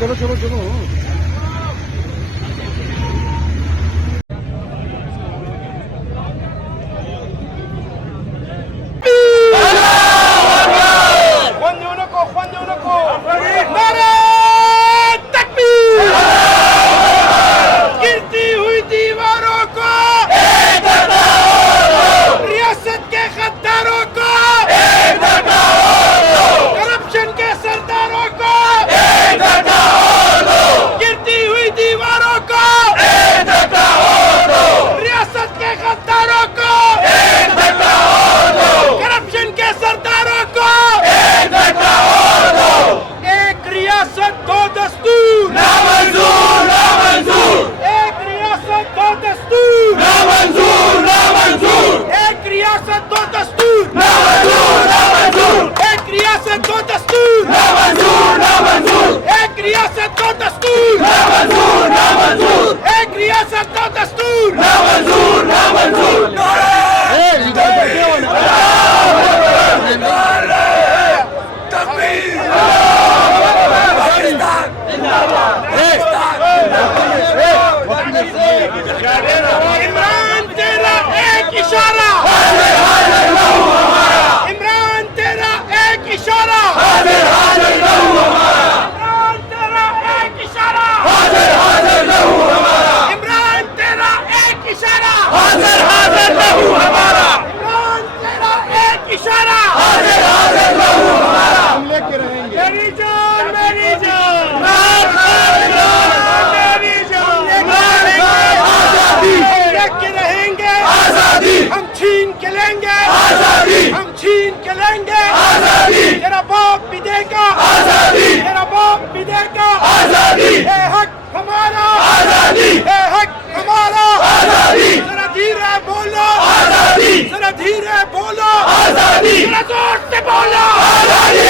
चलो चलो चलो इमरान तेरा एक इशारा, इमरान तेरा एक इशारा, इमरान तेरा एक इशारा, इमरान तेरा एक इशारा, इमरान तेरा एक इशारा, हम लेके रहेंगे। मेरी जान मेरी जान हम छीन के लेंगे आजादी, हम छीन के लेंगे आजादी, तेरा बाप भी देगा आजादी, तेरा बाप भी देगा आजादी, है हक हमारा आजादी, है हक हमारा आजादी, जरा धीरे बोलो आजादी, जरा धीरे बोलो आजादी, जरा जोर से बोलो आजादी।